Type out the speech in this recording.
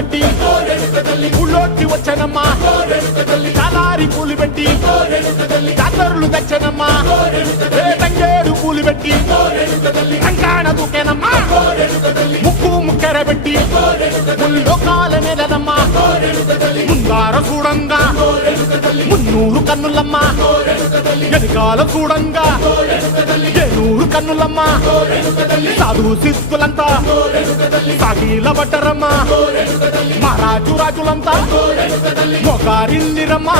కట్టి ఊళ్ళోకి వచ్చనమ్మా చాలారి పూలు పెట్టి జాతరులు తెచ్చనమ్మా తంగేడు పూలు పెట్టి కంకాణ దూకేనమ్మా ముక్కు ముక్కెర పెట్టి ముల్లోకాల నెలనమ్మా ముందార చూడంగా మున్నూరు కన్నులమ్మా వెనకాల చూడంగా ఏనూరు కన్నులమ్మా సాధు శిస్తులంతా సాగిల పడ్డరమ్మా మహారాజు రాజులంతా మొగారిందిరమ్మా